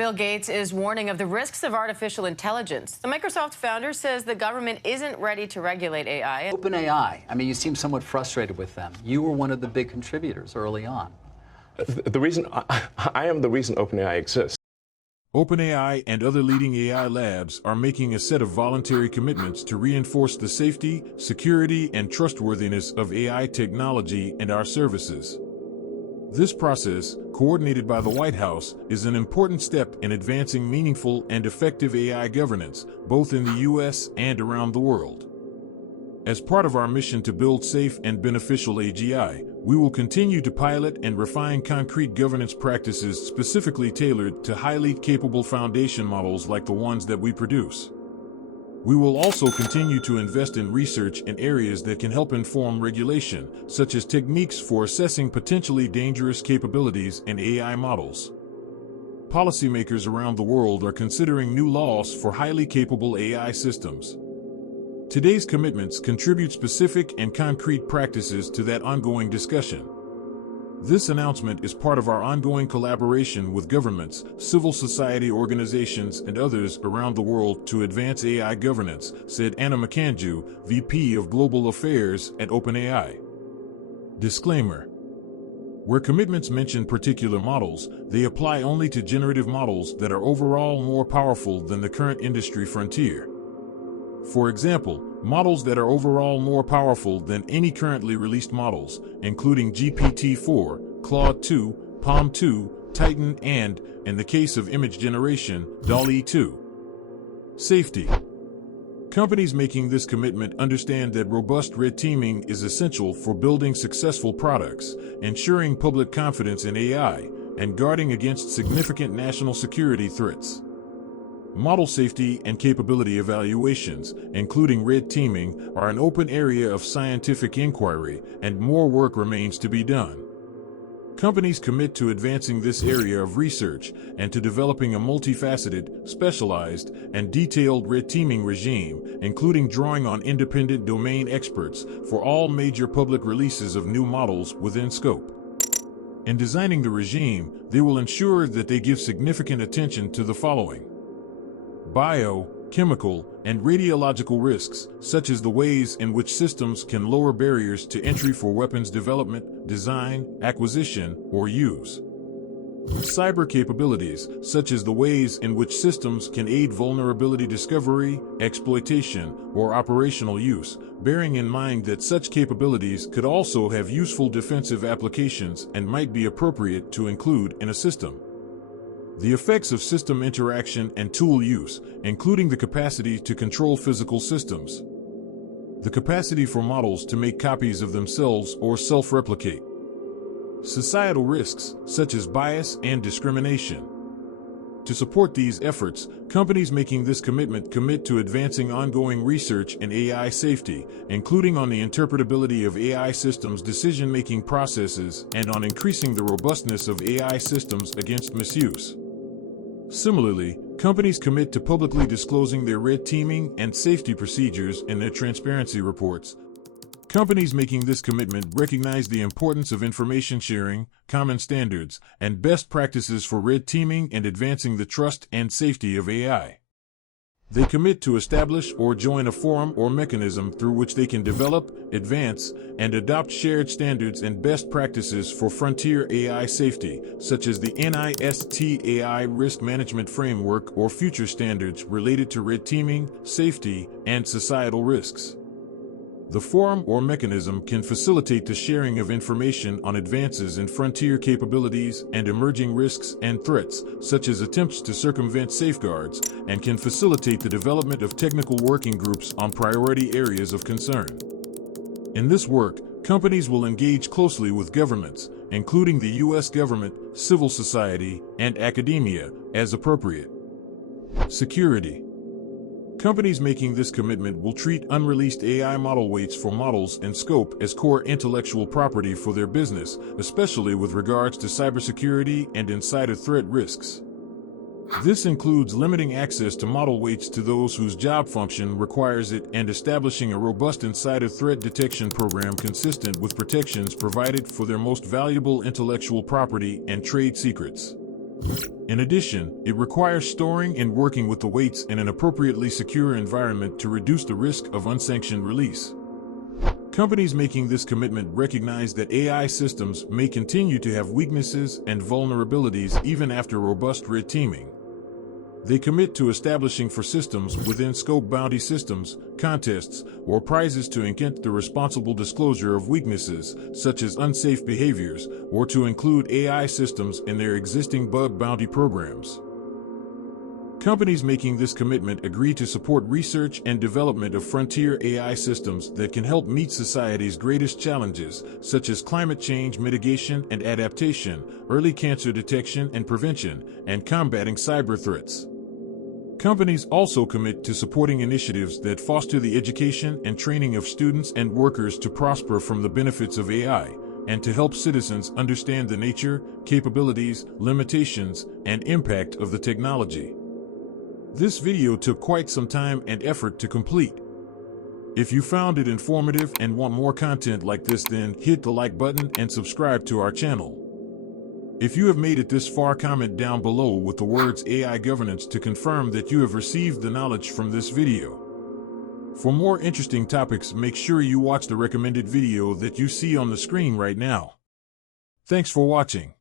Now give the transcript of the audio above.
Bill Gates is warning of the risks of artificial intelligence. The Microsoft founder says the government isn't ready to regulate AI. OpenAI, I mean, you seem somewhat frustrated with them. You were one of the big contributors early on. The reason I am the reason OpenAI exists. OpenAI and other leading AI labs are making a set of voluntary commitments to reinforce the safety, security, and trustworthiness of AI technology and our services. This process, coordinated by the White House, is an important step in advancing meaningful and effective AI governance, both in the U.S. and around the world. As part of our mission to build safe and beneficial AGI, we will continue to pilot and refine concrete governance practices specifically tailored to highly capable foundation models like the ones that we produce. We will also continue to invest in research in areas that can help inform regulation, such as techniques for assessing potentially dangerous capabilities in AI models. Policymakers around the world are considering new laws for highly capable AI systems. Today's commitments contribute specific and concrete practices to that ongoing discussion. This announcement is part of our ongoing collaboration with governments, civil society organizations, and others around the world to advance AI governance, said Anna McAndrew, VP of Global Affairs at OpenAI. Disclaimer: where commitments mention particular models, they apply only to generative models that are overall more powerful than the current industry frontier. For example, models that are overall more powerful than any currently released models, including GPT-4, Claude 2, PaLM 2, Titan, and, in the case of image generation, DALL-E 2. Safety. Companies making this commitment understand that robust red teaming is essential for building successful products, ensuring public confidence in AI, and guarding against significant national security threats. Model safety and capability evaluations, including red teaming, are an open area of scientific inquiry, and more work remains to be done. Companies commit to advancing this area of research and to developing a multifaceted, specialized, and detailed red teaming regime, including drawing on independent domain experts for all major public releases of new models within scope. In designing the regime, they will ensure that they give significant attention to the following: bio, chemical, and radiological risks, such as the ways in which systems can lower barriers to entry for weapons development, design, acquisition, or use. Cyber capabilities, such as the ways in which systems can aid vulnerability discovery, exploitation, or operational use, bearing in mind that such capabilities could also have useful defensive applications and might be appropriate to include in a system. The effects of system interaction and tool use, including the capacity to control physical systems. The capacity for models to make copies of themselves or self-replicate. Societal risks, such as bias and discrimination. To support these efforts, companies making this commitment commit to advancing ongoing research in AI safety, including on the interpretability of AI systems' decision-making processes and on increasing the robustness of AI systems against misuse. Similarly, companies commit to publicly disclosing their red teaming and safety procedures in their transparency reports. Companies making this commitment recognize the importance of information sharing, common standards, and best practices for red teaming and advancing the trust and safety of AI. They commit to establish or join a forum or mechanism through which they can develop, advance, and adopt shared standards and best practices for frontier AI safety, such as the NIST AI Risk Management Framework or future standards related to red teaming, safety, and societal risks. The forum or mechanism can facilitate the sharing of information on advances in frontier capabilities and emerging risks and threats, such as attempts to circumvent safeguards, and can facilitate the development of technical working groups on priority areas of concern. In this work, companies will engage closely with governments, including the U.S. government, civil society, and academia, as appropriate. Security. Companies making this commitment will treat unreleased AI model weights for models in scope as core intellectual property for their business, especially with regards to cybersecurity and insider threat risks. This includes limiting access to model weights to those whose job function requires it and establishing a robust insider threat detection program consistent with protections provided for their most valuable intellectual property and trade secrets. In addition, it requires storing and working with the weights in an appropriately secure environment to reduce the risk of unsanctioned release. Companies making this commitment recognize that AI systems may continue to have weaknesses and vulnerabilities even after robust red teaming. They commit to establishing for systems within scope bounty systems, contests, or prizes to incent the responsible disclosure of weaknesses, such as unsafe behaviors, or to include AI systems in their existing bug bounty programs. Companies making this commitment agree to support research and development of frontier AI systems that can help meet society's greatest challenges, such as climate change mitigation and adaptation, early cancer detection and prevention, and combating cyber threats. Companies also commit to supporting initiatives that foster the education and training of students and workers to prosper from the benefits of AI, and to help citizens understand the nature, capabilities, limitations, and impact of the technology. This video took quite some time and effort to complete. If you found it informative and want more content like this, then hit the like button and subscribe to our channel. If you have made it this far, comment down below with the words AI governance to confirm that you have received the knowledge from this video. For more interesting topics, make sure you watch the recommended video that you see on the screen right now. Thanks for watching.